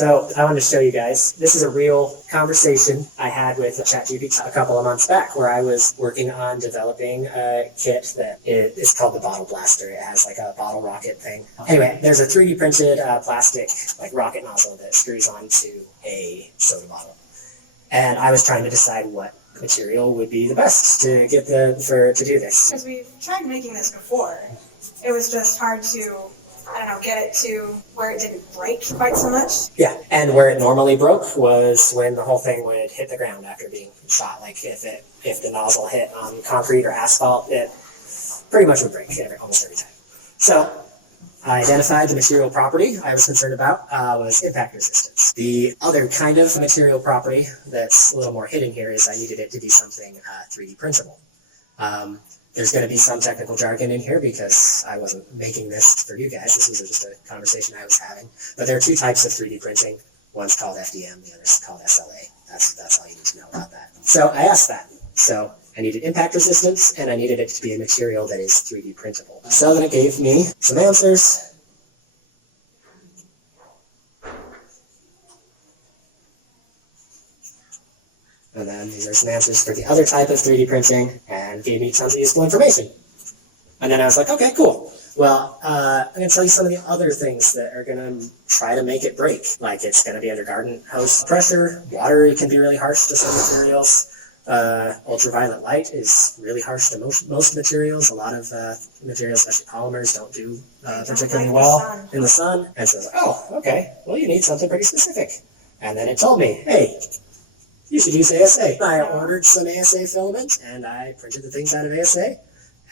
So I wanted to show you guys, this is a real conversation I had with ChatGPT a couple of months back where I was working on developing a kit that is called the Bottle Blaster. It has like a bottle rocket thing. Anyway, there's a 3D printed plastic like rocket nozzle that screws onto a soda bottle. And I was trying to decide what material would be the best to get to do this. Because we've tried making this before. It was just hard to, get it to where it didn't break quite so much. Yeah, and where it normally broke was when the whole thing would hit the ground after being shot. Like if the nozzle hit on concrete or asphalt, it pretty much would break almost every time. So I identified the material property I was concerned about was impact resistance. The other kind of material property that's a little more hidden here is I needed it to be something 3D printable. There's going to be some technical jargon in here because I wasn't making this for you guys. This was just a conversation I was having. But there are two types of 3D printing. One's called FDM, the other's called SLA. That's all you need to know about that. So I asked that. So I needed impact resistance, and I needed it to be a material that is 3D printable. So then it gave me some answers. And then these are some answers for the other type of 3D printing, and gave me tons of useful information. And then I was like, okay, cool. Well, I'm going to tell you some of the other things that are going to try to make it break. Like it's going to be under garden hose pressure. Water can be really harsh to some materials. Ultraviolet light is really harsh to most materials. A lot of materials, especially polymers, don't do particularly well in the sun. And so I was like, oh, okay, well, you need something pretty specific. And then it told me, hey, you should use ASA. I ordered some ASA filament, and I printed the things out of ASA,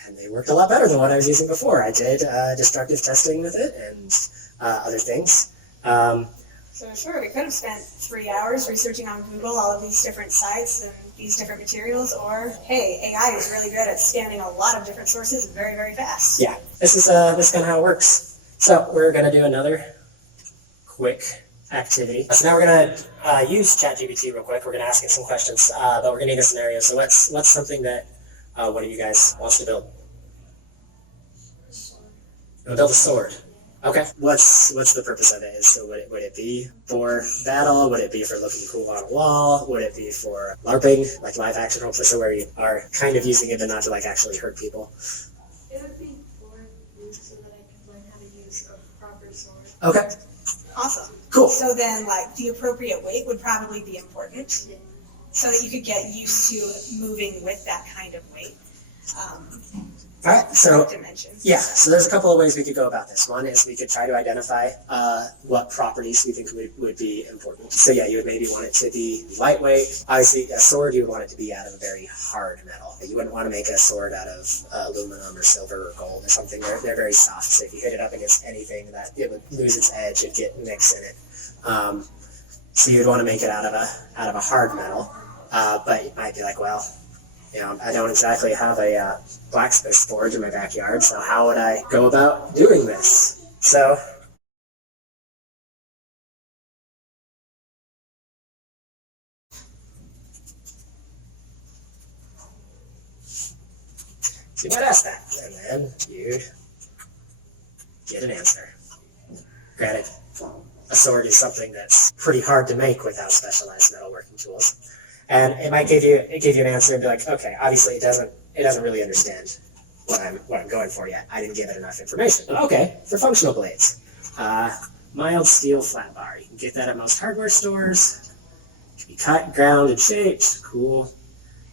and they worked a lot better than what I was using before. I did destructive testing with it and other things. So sure, we could have spent 3 hours researching on Google all of these different sites and these different materials, or hey, AI is really good at scanning a lot of different sources very, very fast. Yeah, this is kind of how it works. So we're going to do another quick activity. So now we're going to use ChatGPT real quick. We're going to ask it some questions, but we're going to need a scenario. So what's something that one of you guys wants to build? You'll build a sword. Okay. What's the purpose of it? So would it be for battle? Would it be for looking cool on a wall? Would it be for LARPing, like live action roleplay, so where you are kind of using it but not to like actually hurt people? It would be for you so that I could learn how to use a proper sword. Okay. Awesome. Cool. So then, like, the appropriate weight would probably be important, so that you could get used to moving with that kind of weight. All right, so dimensions. Yeah, so there's a couple of ways we could go about this. One is we could try to identify what properties we think would be important. So yeah, you would maybe want it to be lightweight. Obviously, a sword, you would want it to be out of a very hard metal. You wouldn't want to make a sword out of aluminum or silver or gold or something. They're very soft, so if you hit it up against anything, that it would lose its edge, it'd get nicks in it. So you'd want to make it out of a hard metal, but you might be like, well, I don't exactly have a blacksmith forge in my backyard, so how would I go about doing this? So you might ask that, and then you'd get an answer. Granted, a sword is something that's pretty hard to make without specialized metalworking tools. And it might give you an answer and be like, okay, obviously it doesn't really understand what I'm going for yet. I didn't give it enough information. But okay, for functional blades, mild steel flat bar. You can get that at most hardware stores. It can be cut, ground, and shaped. Cool.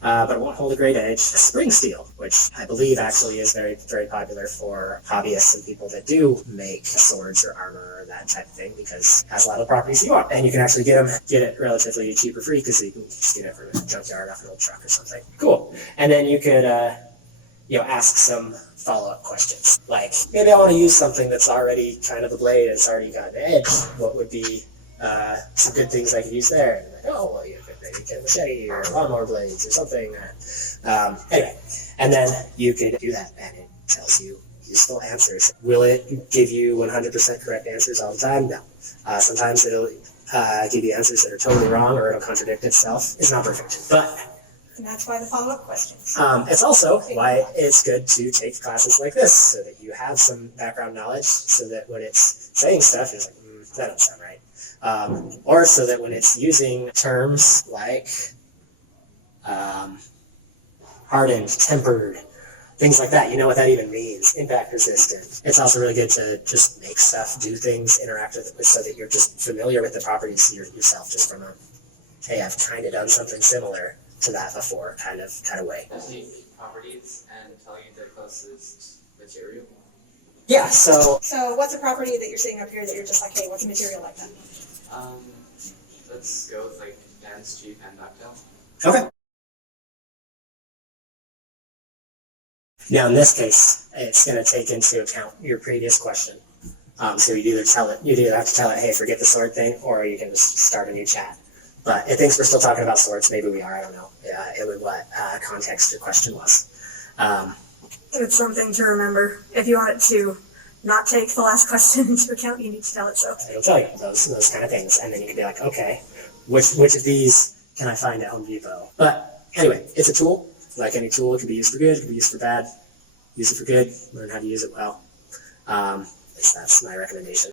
But it won't hold a great edge. Spring steel, which I believe actually is very, very popular for hobbyists and people that do make swords or armor or that type of thing, because it has a lot of the properties you want. And you can actually get it relatively cheap or free, because you can just get it from a junkyard off an old truck or something. Cool. And then you could ask some follow-up questions. Like, maybe I want to use something that's already kind of the blade, it's already got an edge. What would be some good things I could use there? And like, oh, well, you could maybe get a machete or lawnmower blades or something. Anyway, and then you could do that, and it tells you useful answers. Will it give you 100% correct answers all the time? No. Sometimes it'll give you answers that are totally wrong, or it'll contradict itself. It's not perfect, but and that's why the follow-up questions. It's also why it's good to take classes like this, so that you have some background knowledge, so that when it's saying stuff, it's like, that doesn't sound right. Or so that when it's using terms like hardened, tempered, things like that, you know what that even means, impact resistant. It's also really good to just make stuff, do things, interact with it so that you're just familiar with the properties yourself, just from a, hey, I've kind of done something similar to that before kind of way. Take properties and tell you the closest material. Yeah, so So what's a property that you're seeing up here that you're just like, hey, what's a material like that? Let's go with like dense, cheap, and ductile. okay. Now in this case, it's going to take into account your previous question. So you'd either have to tell it, hey, forget the sword thing, or you can just start a new chat. But it thinks we're still talking about swords. Maybe we are. I don't know. It would what context your question was. It's something to remember. If you want it to not take the last question into account, you need to tell it so. It'll tell you those kind of things, and then you can be like, okay, which of these can I find at Home Depot? But anyway, it's a tool. Like any tool, it can be used for good, it can be used for bad. Use it for good, learn how to use it well. At least that's my recommendation.